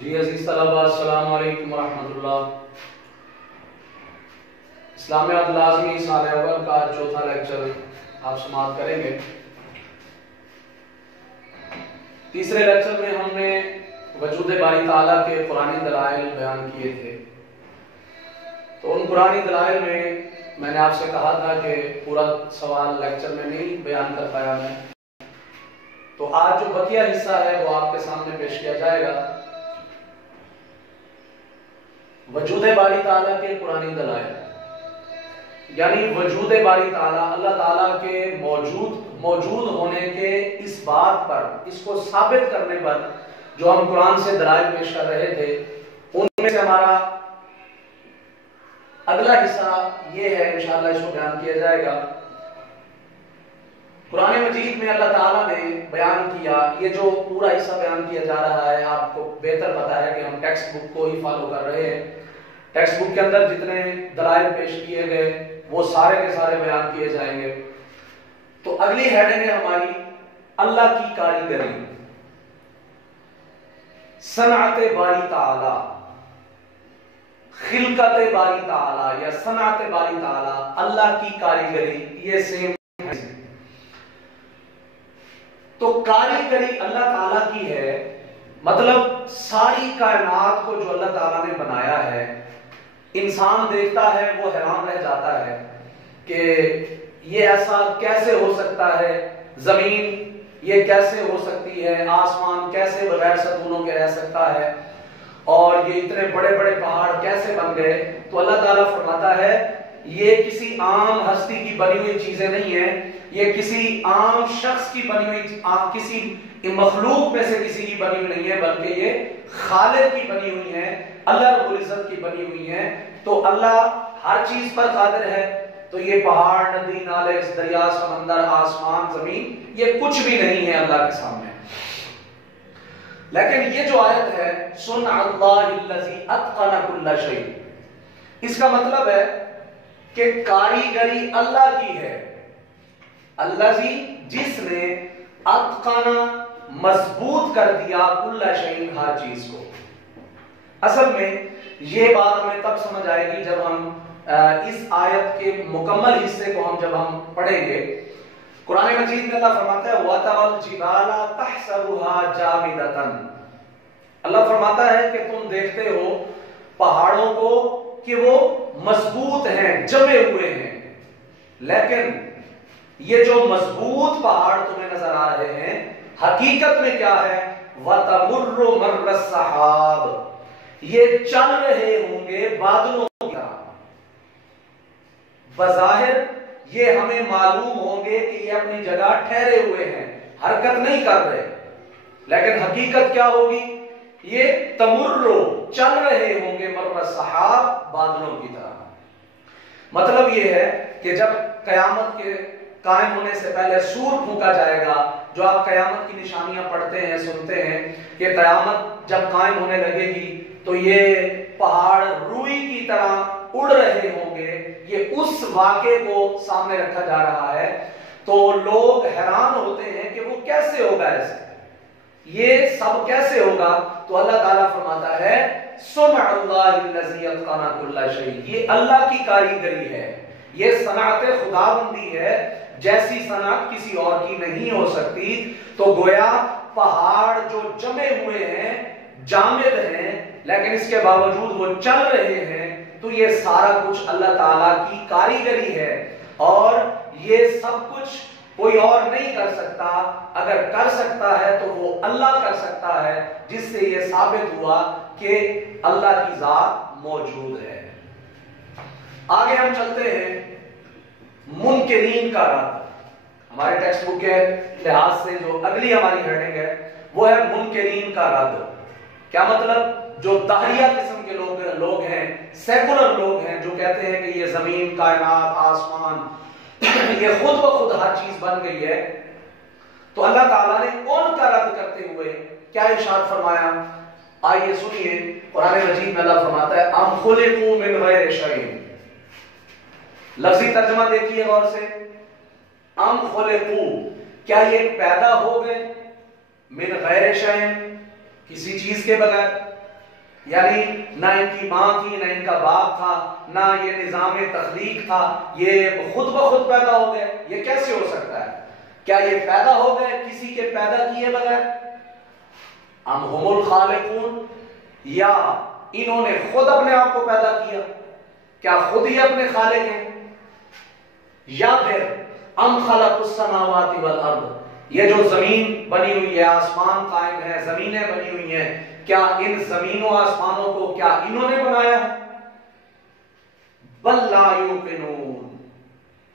جی عزیز طلباء السلام علیکم ورحمۃ اللہ۔ اسلامیات لازمی سال اول کا چوتھا لیکچر آپ سماعت کریں گے۔ تیسرے لیکچر میں ہم نے وجود باری تعالیٰ کے قرآنی دلائل بیان کیے تھے، تو ان قرآنی دلائل میں نے آپ سے کہا تھا کہ پورا سوال لیکچر میں نہیں بیان کر پایا میں، تو آج جو بقیہ حصہ ہے وہ آپ کے سامنے پیش کیا جائے گا۔ وجود باری تعالیٰ کے قرآنی دلائل، یعنی وجود باری تعالیٰ، اللہ تعالیٰ کے موجود ہونے کے اس بات پر، اس کو ثابت کرنے پر جو ہم قرآن سے دلائل پیش کر رہے تھے، ان میں سے ہمارا اگلا حصہ یہ ہے، انشاءاللہ اس کو بیان کیا جائے گا۔ قرآن مجید میں اللہ تعالیٰ نے بیان کیا، یہ جو پورا حصہ بیان کیا جا رہا ہے آپ کو بہتر پتا ہے کہ ہم ٹیکسٹ بک کو ہی فالو کر رہے ہیں۔ ٹیکسٹ بک کے اندر جتنے دلائل پیش کیے گئے وہ سارے کے سارے بیان کیے جائیں گے۔ تو اگلی ہیڈنگ ہے ہماری اللہ کی کاریگری، صنعت باری تعالی، خلقت باری تعالی یا صنعت باری تعالی، اللہ کی کاریگری، یہ سیم ہے۔ تو کاریگری اللہ تعالیٰ کی ہے، مطلب ساری کائنات کو جو اللہ تعالیٰ نے بنایا ہے، انسان دیکھتا ہے وہ حیران رہ جاتا ہے کہ یہ ایسا کیسے ہو سکتا ہے، زمین یہ کیسے ہو سکتی ہے، آسمان کیسے بغیر ستونوں کے رہ سکتا ہے، اور یہ اتنے بڑے بڑے پہاڑ کیسے بن گئے۔ تو اللہ تعالیٰ فرماتا ہے یہ کسی عام ہستی کی بنی ہوئی چیزیں نہیں ہیں، یہ کسی عام شخص کی بنی ہوئی، کسی مخلوق میں سے کسی کی بنی ہوئی نہیں ہے، بلکہ یہ خالق کی بنی ہوئی ہیں، اللہ رب العزت کی بنی ہوئی ہیں۔ تو اللہ ہر چیز پر قادر ہے، تو یہ پہاڑ، ندی، نالے، دریا، سمندر، آسمان، زمین، یہ کچھ بھی نہیں ہے اللہ کے سامنے۔ لیکن یہ جو آیت ہے صنع اللہ الذی اتقن کل شیء، اس کا مطلب ہے کہ کاریگری اللہ کی ہے، الذی جس نے اتقن مضبوط کر دیا کل شیء ہر چیز کو۔ اصل میں یہ بات ہمیں تب سمجھ آئے گی جب ہم اس آیت کے مکمل حصے کو جب ہم پڑھیں گے۔ قرآن مجید میں اللہ فرماتا ہے وَتَرَى الْجِبَالَ تَحْسَبُهَا جَامِدَةً، اللہ فرماتا ہے کہ تم دیکھتے ہو پہاڑوں کو کہ وہ مضبوط ہیں، جمے ہوئے ہیں، لیکن یہ جو مضبوط پہاڑ تمہیں نظر آ رہے ہیں حقیقت میں کیا ہے؟ وَتَمُرُّ مَرَّ السَّحَابِ، یہ چل رہے ہوں گے بادلوں کی طرح۔ بظاہر یہ ہمیں معلوم ہوں گے کہ یہ اپنی جگہ ٹھہرے ہوئے ہیں، حرکت نہیں کر رہے، لیکن حقیقت کیا ہوگی؟ یہ تمرو، چل رہے ہوں گے مر السحاب، بادلوں کی طرح۔ مطلب یہ ہے کہ جب قیامت کے قائم ہونے سے پہلے سور پھونکا جائے گا، جو آپ قیامت کی نشانیاں پڑھتے ہیں، سنتے ہیں کہ قیامت جب قائم ہونے لگے گی تو یہ پہاڑ روئی کی طرح اڑ رہے ہوں گے، یہ اس واقعے کو سامنے رکھا جا رہا ہے۔ تو لوگ حیران ہوتے ہیں کہ وہ کیسے ہوگا، ایسے یہ سب کیسے ہوگا؟ تو اللہ تعالیٰ فرماتا ہے صنع اللہ الذی اتقن کل شیء، یہ اللہ کی کاریگری ہے، یہ صنعت خداوندی ہے، جیسی صنعت کسی اور کی نہیں ہو سکتی۔ تو گویا پہاڑ جو جمے ہوئے ہیں، جامد ہیں، لیکن اس کے باوجود وہ چل رہے ہیں، تو یہ سارا کچھ اللہ تعالیٰ کی کاریگری ہے، اور یہ سب کچھ کوئی اور نہیں کر سکتا۔ اگر کر سکتا ہے تو وہ اللہ کر سکتا ہے، جس سے یہ ثابت ہوا کہ اللہ کی ذات موجود ہے۔ آگے ہم چلتے ہیں منکرین کا رد۔ ہمارے ٹیکسٹ بک کے لحاظ سے جو اگلی ہماری ہیڈنگ ہے وہ ہے منکرین کا رد۔ کیا مطلب؟ جو داہریہ قسم کے لوگ ہیں، سیکولر لوگ ہیں، جو کہتے ہیں کہ یہ زمین، کائنات، آسمان یہ خود بخود ہر چیز بن گئی ہے، تو اللہ تعالیٰ نے ان کا رد کرتے ہوئے کیا ارشاد فرمایا؟ آئیے سنیے، قرآن مجید میں اللہ فرماتا ہے ام خلقوا من غیر شیء۔ لفظی ترجمہ دیکھیے غور سے، ام خلقوا، کیا یہ پیدا ہو گئے، من غیر شیء، کسی چیز کے بغیر، یعنی نہ ان کی ماں تھی، نہ ان کا باپ تھا، نہ یہ نظام تخلیق تھا، یہ خود بخود پیدا ہو گئے. یہ کیسے ہو سکتا ہے؟ کیا یہ پیدا ہو گئے کسی کے پیدا کیے بغیر؟ ام ہم الخالقون، یا انہوں نے خود اپنے آپ کو پیدا کیا؟ کیا خود ہی اپنے خالق ہیں؟ یا پھر ام خلق السماوات والارض، یہ جو زمین بنی ہوئی ہے، آسمان قائم ہے، زمینیں بنی ہوئی ہیں، کیا ان زمینوں آسمانوں کو کیا انہوں نے بنایا ہے؟ بل لا یوقنون،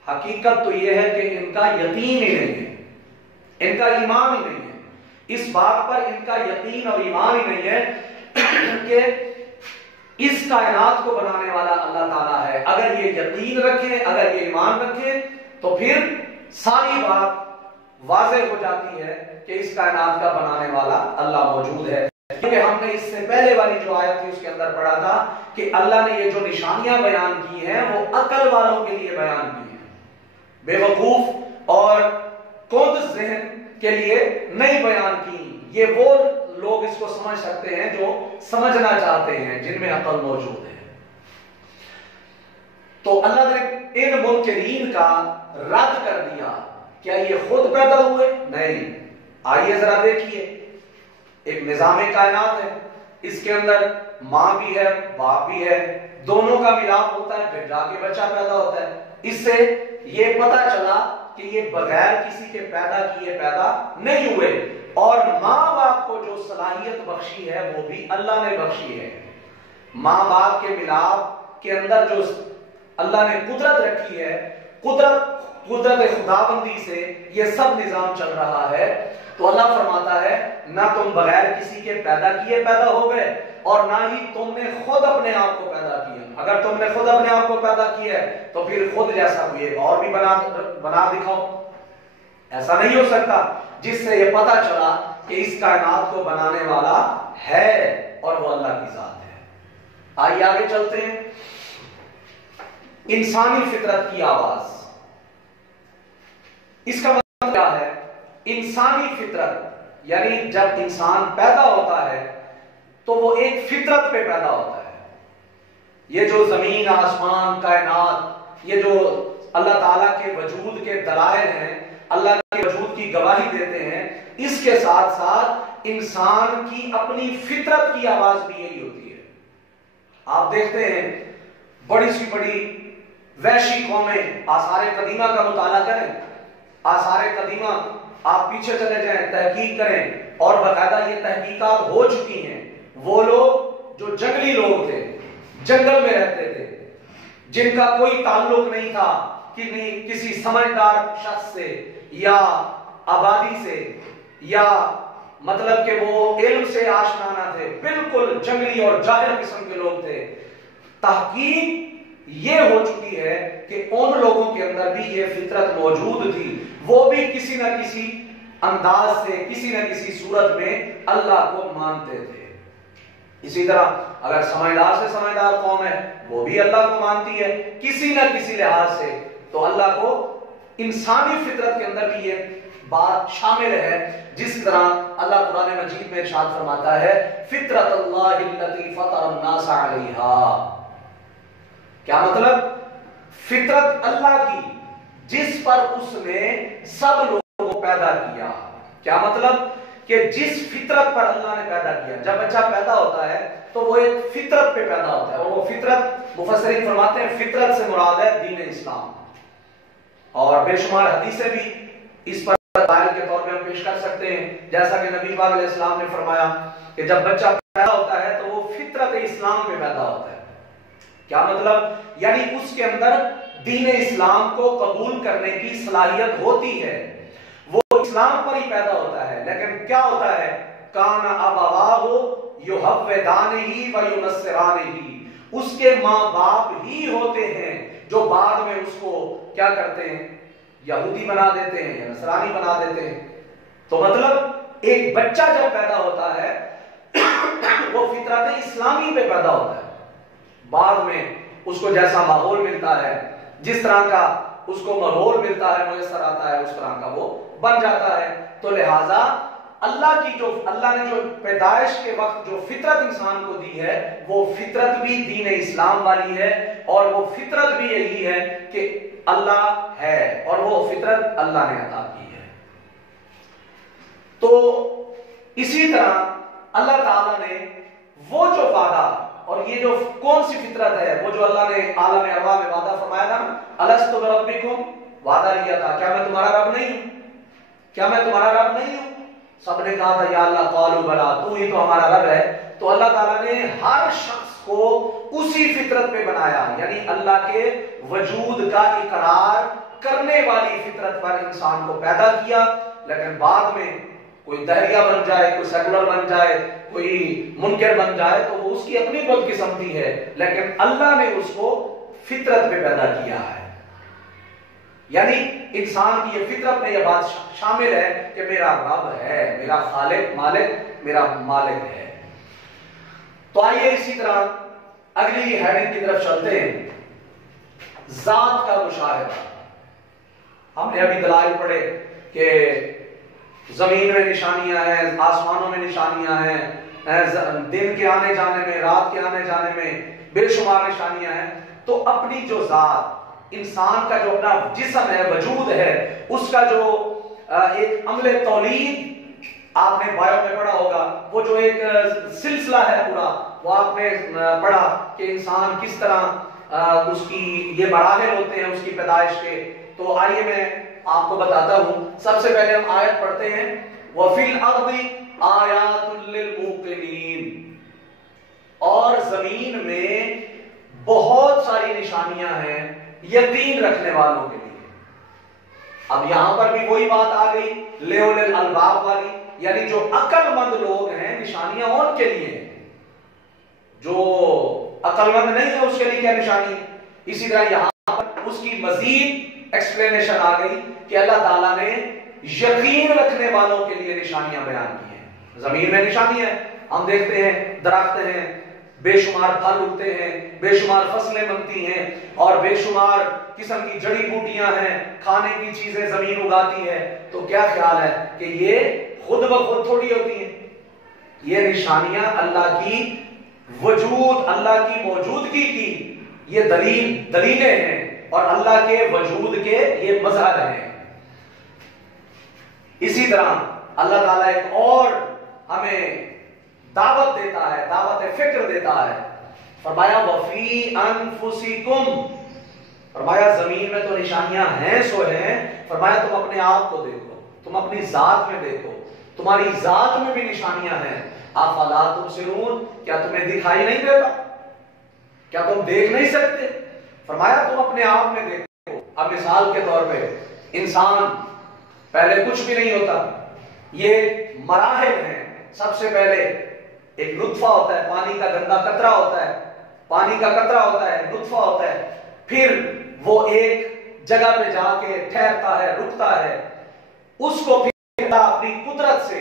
حقیقت تو یہ ہے کہ ان کا یقین ہی نہیں ہے، ان کا ایمان ہی نہیں ہے. اس بات پر ان کا یقین اور ایمان ہی نہیں ہے کہ اس کائنات کو بنانے والا اللہ تعالیٰ ہے. اگر یہ یقین رکھیں، اگر یہ ایمان رکھیں، تو پھر ساری بات واضح ہو جاتی ہے کہ اس کائنات کا بنانے والا اللہ موجود ہے. کیونکہ ہم نے اس سے پہلے والی جو آیت تھی اس کے اندر پڑھا تھا کہ اللہ نے یہ جو نشانیاں بیان کی ہیں وہ عقل والوں کے لیے بیان کی ہیں، بے وقوف اور کند ذہن کے لیے نہیں بیان کی. یہ وہ لوگ اس کو سمجھ سکتے ہیں جو سمجھنا چاہتے ہیں، جن میں عقل موجود ہے. تو اللہ نے ان منکرین کا رد کر دیا. کیا یہ خود پیدا ہوئے؟ نہیں. آئیے ذرا دیکھیے، ایک نظام کائنات ہے، اس کے اندر ماں بھی ہے، باپ بھی ہے، دونوں کا ملاپ ہوتا ہے، پھر جا کے بچہ پیدا ہوتا ہے. اس سے یہ پتا چلا کہ یہ بغیر کسی کے پیدا کیے پیدا نہیں ہوئے، اور ماں باپ کو جو صلاحیت بخشی ہے وہ بھی اللہ نے بخشی ہے. ماں باپ کے ملاپ کے اندر جو اللہ نے قدرت رکھی ہے، قدرت خداوندی سے یہ سب نظام چل رہا ہے. تو اللہ فرماتا ہے نہ تم بغیر کسی کے پیدا کیے پیدا ہو گئے، اور نہ ہی تم نے خود اپنے آپ کو پیدا کیا. اگر تم نے خود اپنے آپ کو پیدا کیا ہے تو پھر خود جیسا کوئی اور بھی بنا دکھاؤ. ایسا نہیں ہو سکتا. جس سے یہ پتا چلا کہ اس کائنات کو بنانے والا ہے اور وہ اللہ کی ذات ہے. آئیے آگے چلتے ہیں. انسانی فطرت کی آواز، اس کا مطلب کیا ہے؟ انسانی فطرت یعنی جب انسان پیدا ہوتا ہے تو وہ ایک فطرت پہ پیدا ہوتا ہے. یہ جو زمین آسمان کائنات، یہ جو اللہ تعالیٰ کے وجود کے دلائل ہیں، اللہ کے وجود کی گواہی دیتے ہیں، اس کے ساتھ ساتھ انسان کی اپنی فطرت کی آواز بھی یہی ہوتی ہے. آپ دیکھتے ہیں بڑی سی بڑی وحشی قومیں، آثار قدیمہ کا مطالعہ کریں، آثار قدیمہ آپ پیچھے چلے جائیں، تحقیق کریں، اور باقاعدہ یہ تحقیقات ہو چکی ہیں. وہ لوگ جو جنگلی لوگ تھے، جنگل میں رہتے تھے، جن کا کوئی تعلق نہیں تھا کسی سمجھدار شخص سے یا آبادی سے، یا مطلب کہ وہ علم سے آشنا نہ تھے، بالکل جنگلی اور جاہل قسم کے لوگ تھے. تحقیق یہ ہو چکی ہے کہ ان لوگوں کے اندر بھی یہ فطرت موجود تھی، وہ بھی کسی نہ کسی انداز سے، کسی نہ کسی صورت میں اللہ کو مانتے تھے. اسی طرح اگر سمجھدار سے سمجھدار قوم ہے، وہ بھی اللہ کو مانتی ہے کسی نہ کسی لحاظ سے. تو اللہ کو انسانی فطرت کے اندر بھی یہ بات شامل ہے. جس طرح اللہ قرآن مجید میں ارشاد فرماتا ہے فطرت اللہ التی فطر الناس علیہا. کیا مطلب؟ فطرت اللہ کی جس پر اس نے سب لوگوں کو پیدا کیا. کیا مطلب؟ کہ جس فطرت پر اللہ نے پیدا کیا. جب بچہ پیدا ہوتا ہے تو وہ ایک فطرت پہ پیدا ہوتا ہے، اور وہ فطرت مفسرین فرماتے ہیں فطرت سے مراد ہے دین اسلام. اور بے شمار حدیثیں بھی اس پر دلائل کے طور پہ ہم پیش کر سکتے ہیں. جیسا کہ نبی پاک علیہ السلام نے فرمایا کہ جب بچہ پیدا ہوتا ہے تو وہ فطرت اسلام پہ پیدا ہوتا ہے. کیا مطلب؟ یعنی اس کے اندر دین اسلام کو قبول کرنے کی صلاحیت ہوتی ہے، وہ اسلام پر ہی پیدا ہوتا ہے. لیکن کیا ہوتا ہے؟ کان ابواہ یحودانہ و ینصرانہ، اس کے ماں باپ ہی ہوتے ہیں جو بعد میں اس کو کیا کرتے ہیں؟ یہودی بنا دیتے ہیں یا نصرانی بنا دیتے ہیں. تو مطلب ایک بچہ جب پیدا ہوتا ہے وہ فطرت اسلامی پہ پیدا ہوتا ہے. بعد میں اس کو جیسا ماحول ملتا ہے، جس طرح کا اس کو ماحول ملتا ہے، میسر آتا ہے، اس طرح کا وہ بن جاتا ہے. تو لہٰذا اللہ نے جو پیدائش کے وقت جو فطرت انسان کو دی ہے وہ فطرت بھی دین اسلام والی ہے، اور وہ فطرت بھی یہی ہے کہ اللہ ہے، اور وہ فطرت اللہ نے عطا کی ہے۔ تو اسی طرح اللہ تعالیٰ نے وہ جو وعدہ، اور یہ جو کون سی فطرت ہے، وہ جو اللہ نے عالم ارواح میں وعدہ فرمایا تھا، الستُ بربکم، وعدہ لیا تھا، کیا میں تمہارا رب نہیں ہوں؟ کیا میں تمہارا رب نہیں ہوں؟ سب نے کہا تھا یا اللہ قالوا بلا، تو ہی تو ہمارا رب ہے۔ تو اللہ تعالیٰ نے ہر شخص کو اسی فطرت پہ بنایا، یعنی اللہ کے وجود کا اقرار کرنے والی فطرت پر انسان کو پیدا کیا۔ لیکن بعد میں کوئی دہریہ بن جائے، کوئی سیکولر بن جائے، کوئی منکر بن جائے، تو وہ اس کی اپنی بد قسمتی ہے، لیکن اللہ نے اس کو فطرت پہ پیدا کیا ہے۔ یعنی انسان کی یہ فطرت میں یہ بات شامل ہے کہ میرا رب ہے، میرا خالق مالک میرا مالک ہے۔ تو آئیے اسی طرح اگلی ہیڈنگ کی طرف چلتے ہیں، ذات کا مشاہدہ۔ ہم نے ابھی دلائل پڑھے کہ زمین میں نشانیاں ہیں، آسمانوں میں نشانیاں ہیں، دن کے آنے جانے میں، رات کے آنے جانے میں بے شمار نشانیاں ہیں۔ تو اپنی جو ذات، انسان کا جو اپنا جسم ہے، وجود ہے، اس کا جو ایک عمل تولید آپ نے بایو میں پڑھا ہوگا، وہ جو ایک سلسلہ ہے پورا، وہ آپ نے پڑھا کہ انسان کس طرح اس کی یہ مراحل ہوتے ہیں اس کی پیدائش کے۔ تو آئیے میں آپ کو بتاتا ہوں۔ سب سے پہلے ہم آیت پڑھتے ہیں، وَفِي الْأَرْضِ آیَاتٌ لِّلْمُوقِنِينَ، اور زمین میں بہت ساری نشانیاں ہیں یقین رکھنے والوں کے لیے۔ اب یہاں پر بھی وہی بات آ گئی لِأُولِي الْأَلْبَابِ والی، یعنی جو عقل مند لوگ ہیں نشانیاں ان کے لیے ہیں، جو عقل مند نہیں ہے اس کے لیے کیا نشانی ہے۔ اسی طرح یہاں پر اس کی مزید ایکسپلینیشن آ گئی کہ اللہ تعالیٰ نے یقین رکھنے والوں کے لیے نشانیاں بیان کی ہیں۔ زمین میں نشانی ہے، ہم دیکھتے ہیں درخت ہیں، بے شمار پھل اگتے ہیں، بے شمار فصلیں بنتی ہیں، اور بے شمار قسم کی جڑی بوٹیاں ہیں، کھانے کی چیزیں زمین اگاتی ہے۔ تو کیا خیال ہے کہ یہ خود بخود تھوڑی ہوتی ہیں، یہ نشانیاں اللہ کی وجود، اللہ کی موجودگی کی یہ دلیلیں ہیں، اور اللہ کے وجود کے یہ مظہر ہیں۔ اسی طرح اللہ تعالیٰ ایک اور ہمیں دعوت دیتا ہے، دعوت فکر دیتا ہے۔ فرمایا وَفِي أَنفُسِكُمْ، فرمایا زمین میں تو نشانیاں ہیں سو ہیں، فرمایا تم اپنے آپ کو دیکھو، تم اپنی ذات میں دیکھو، تمہاری ذات میں بھی نشانیاں ہیں۔ أَفَلَا تُبْصِرُونَ، کیا تمہیں دکھائی نہیں دیتا؟ کیا تم دیکھ نہیں سکتے؟ فرمایا تم اپنے آپ میں دیکھو۔ اب مثال کے طور پہ انسان پہلے کچھ بھی نہیں ہوتا، یہ مراحل ہیں۔ سب سے پہلے ایک نطفہ ہوتا ہے، پانی کا گندا قطرہ ہوتا ہے، پانی کا قطرہ ہوتا ہے، نطفہ ہوتا ہے، پھر وہ ایک جگہ پہ جا کے ٹھہرتا ہے، رکتا ہے، اس کو پھر اپنی قدرت سے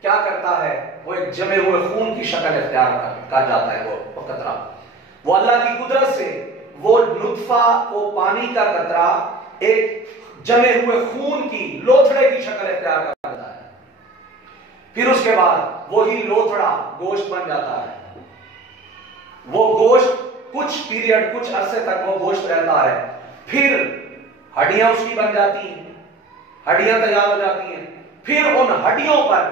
کیا کرتا ہے، وہ ایک جمے ہوئے خون کی شکل اختیار کر جاتا ہے۔ وہ قطرہ، وہ اللہ کی قدرت سے وہ نطفہ، وہ پانی کا قطرہ ایک جمے ہوئے خون کی لوتھڑے کی شکل اختیار کرتا ہے۔ پھر اس کے بعد وہی لوتھڑا گوشت بن جاتا ہے، وہ گوشت کچھ پیریڈ، کچھ عرصے تک وہ گوشت رہتا ہے، پھر ہڈیاں اس کی بن جاتی ہیں، ہڈیاں تیار ہو جاتی ہیں، پھر ان ہڈیوں پر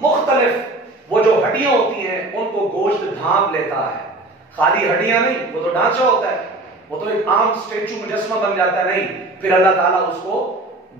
مختلف وہ جو ہڈیاں ہوتی ہیں ان کو گوشت ڈھانپ لیتا ہے۔ خالی ہڈیاں نہیں، وہ تو ڈھانچہ ہوتا ہے، وہ تو ایک عام اسٹیچو مجسمہ بن جاتا ہے، نہیں، پھر اللہ تعالیٰ اس کو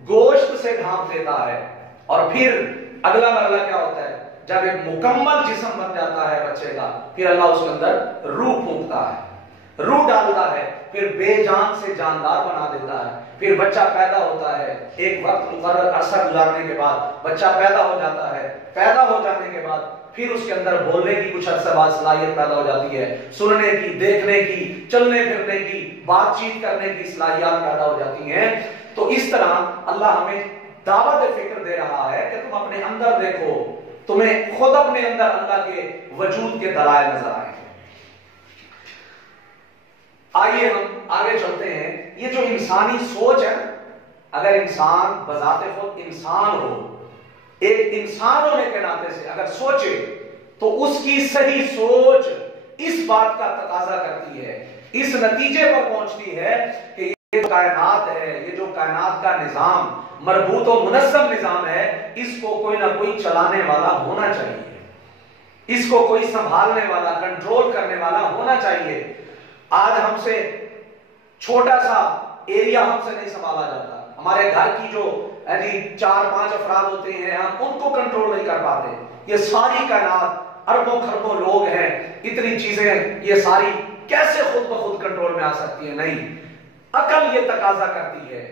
گوشت سے ڈھانپ لیتا ہے۔ اور پھر اگلا مرحلہ کیا ہوتا ہے، جب ایک مکمل جسم بن جاتا ہے بچے کا، پھر اللہ اس کے اندر روح پھونکتا ہے، روح ڈالتا ہے، پھر بے جان سے جاندار بنا دیتا ہے، پھر بچہ پیدا ہوتا ہے، ایک وقت مقرر عرصہ گزارنے کے بعد بچہ پیدا ہو جاتا ہے، پیدا ہو جانے کے بعد پھر اس کے اندر بولنے کی کچھ عرصہ بعد صلاحیت پیدا ہو جاتی ہے، سننے کی، دیکھنے کی، چلنے پھرنے کی، بات چیت کرنے کی صلاحیت پیدا ہو جاتی ہیں۔ تو اس طرح اللہ ہمیں دعوت فکر دے رہا ہے کہ تم اپنے اندر دیکھو، تمہیں خود اپنے اندر اللہ کے وجود کے دلائل نظر آئیں گے۔ آئیے ہم آگے چلتے ہیں۔ یہ جو انسانی سوچ ہے، اگر انسان بذات خود انسان ہو ایک انسان ہونے کے ناطے سے اگر سوچے تو اس کی صحیح سوچ اس بات کا تقاضا کرتی ہے، اس نتیجے پر پہنچتی ہے کہ یہ کائنات ہے، یہ جو کائنات کا نظام مربوط و منظم نظام ہے، اس کو کوئی نہ کوئی چلانے والا ہونا چاہیے، اس کو کوئی سنبھالنے والا، کنٹرول کرنے والا ہونا چاہیے۔ آج ہم سے چھوٹا سا ایریا ہم سے نہیں سنبھالا جاتا، ہمارے گھر کی جو 4-5 افراد ہوتے ہیں ہم ان کو کنٹرول نہیں کر پاتے۔ یہ ساری کائنات اربوں خربوں لوگ ہیں، اتنی چیزیں یہ ساری کیسے خود بخود کنٹرول میں آ سکتی ہیں؟ نہیں، عقل یہ تقاضا کرتی ہے،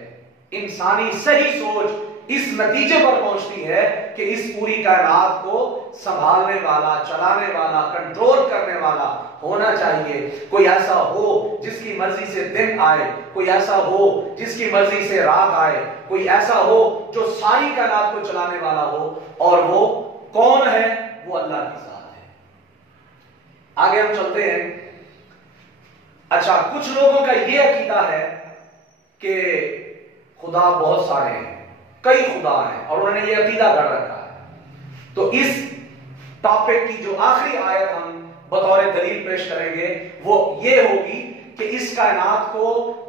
انسانی صحیح سوچ اس نتیجے پر پہنچتی ہے کہ اس پوری کائنات کو سنبھالنے والا، چلانے والا، کنٹرول کرنے والا ہونا چاہیے۔ کوئی ایسا ہو جس کی مرضی سے دن آئے، کوئی ایسا ہو جس کی مرضی سے رات آئے، کوئی ایسا ہو جو ساری کائنات کو چلانے والا ہو، اور وہ کون ہے؟ وہ اللہ کی ذات ہے۔ آگے ہم چلتے ہیں۔ اچھا، کچھ لوگوں کا یہ عقیدہ ہے کہ خدا بہت سارے ہیں، کئی خدا ہیں، اور انہوں نے یہ عقیدہ کر رکھا ہے۔ تو اس ٹاپک کی جو آخری آیت ہم بطور دلیل پیش کریں گے وہ یہ ہوگی کہ اس کائنات کو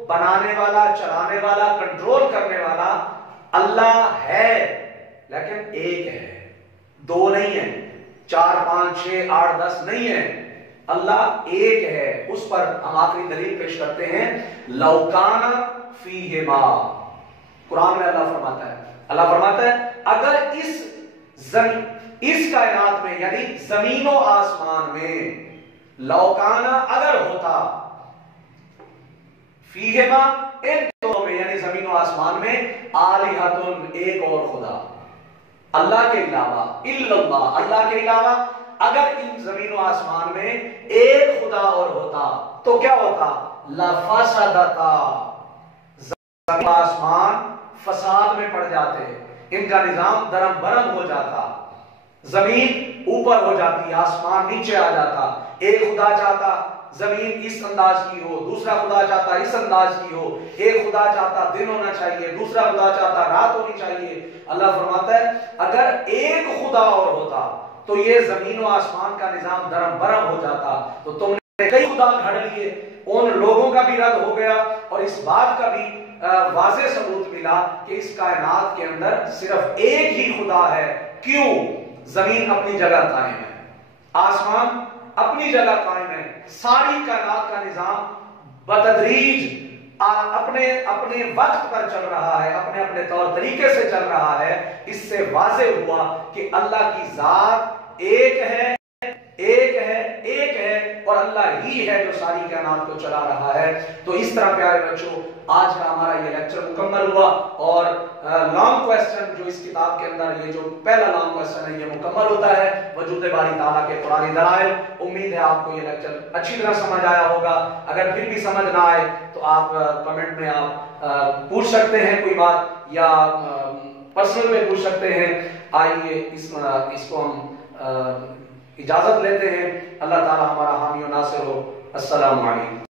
بنانے والا، چلانے والا، کنٹرول کرنے والا اللہ ہے، لیکن ایک ہے، دو نہیں ہے، 4 5 6 8 10 نہیں ہے، اللہ ایک ہے۔ اس پر ہم آخری دلیل پیش کرتے ہیں، لو کان فیہما، قرآن میں اللہ فرماتا ہے اگر اس کائنات میں یعنی زمین و آسمان میں، لو کان اگر ہوتا، فیہما ان دونوں میں یعنی زمین و آسمان میں، آلہۃ ایک اور خدا، اللہ کے علاوہ، الا اللہ اللہ کے علاوہ، اگر ان زمین و آسمان میں ایک خدا اور ہوتا تو کیا ہوتا؟ لفسدتا، زمین و آسمان فساد میں پڑ جاتے، ان کا نظام درم برم ہو جاتا، زمین اوپر ہو جاتی، آسمان نیچے آ جاتا۔ ایک خدا چاہتا زمین اس انداز کی ہو، دوسرا خدا چاہتا اس انداز کی ہو، ایک خدا چاہتا دن ہونا چاہیے، دوسرا خدا چاہتا رات ہونی چاہیے۔ اللہ فرماتا ہے اگر ایک خدا اور ہوتا تو یہ زمین و آسمان کا نظام درم برم ہو جاتا۔ تو تم نے کئی خدا گھڑ لیے، ان لوگوں کا بھی رد ہو گیا، اور اس بات کا بھی واضح ثبوت ملا کہ اس کائنات کے اندر صرف ایک ہی خدا ہے۔ کیوں؟ زمین اپنی جگہ قائم ہے، آسمان اپنی جگہ قائم ہے، ساری کائنات کا نظام بتدریج اپنے وقت پر چل رہا ہے، اپنے طور طریقے سے چل رہا ہے۔ اس سے واضح ہوا کہ اللہ کی ذات ایک ہے، اور اللہ ہی ہے جو ساری کائنات کو چلا رہا ہے۔ تو اس طرح پیارے بچوں، آج کا ہمارا یہ لیکچر مکمل ہوا، اور لانگ کویسچن جو اس کتاب کے اندر، یہ جو پہلا لانگ کویسچن ہے، یہ مکمل ہوتا ہے، وجود باری تعالیٰ کے قرآنی دلائل۔ امید ہے آپ کو یہ لیکچر اچھی طرح سمجھ آیا ہوگا۔ اگر پھر بھی سمجھ نہ آئے تو آپ کمنٹ میں آپ پوچھ سکتے ہیں کوئی بات، یا پرسنل میں پوچھ سکتے ہیں۔ آئیے اس کو ہم اجازت لیتے ہیں۔ اللہ تعالی ہمارا حامی و ناصر ہو۔ السلام علیکم۔